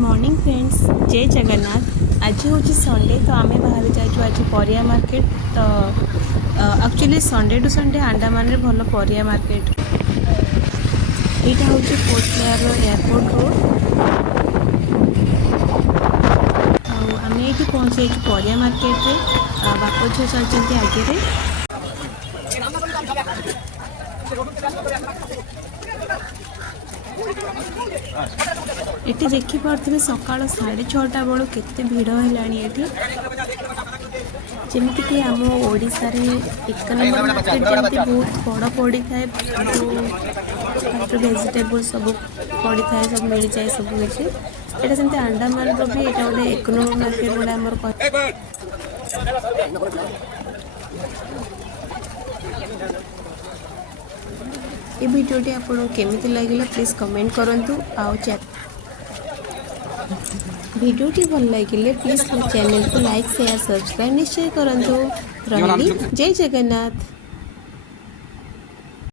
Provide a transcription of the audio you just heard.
Morning friends, जय जगन्नाथ। आज हूँ संडे तो आम बाहर जाइए आज परिया मार्केट। तो actually Sunday to Sunday Andaman में भल परिया मार्केट। यहाँ हूँ पोर्ट ब्लेयर एयरपोर्ट रोड। आम ये पहुँची परिया मार्केट रे। बाप झील चलते आगे। ये देखिपे सकाल 6:30 बेलू केते भिड़ है। जमीक आम ओडिशा रे 1 नंबर मार्केट जमी बहुत बड़ पड़ी थाए। भेजिटेबल सब पड़ी थाए, सब मिल जाए सब किसी। यहाँ सेमती अंडमान भी यहाँ गोटे 1 नंबर मार्केट बोला आमर। ये वीडियोटी आपको केमिति लगिला प्लीज कमेंट करंतु। वीडियोटी भल लगे प्लीज चैनल को लाइक शेयर सब्सक्राइब निश्चय करंतु। रही जय जगन्नाथ।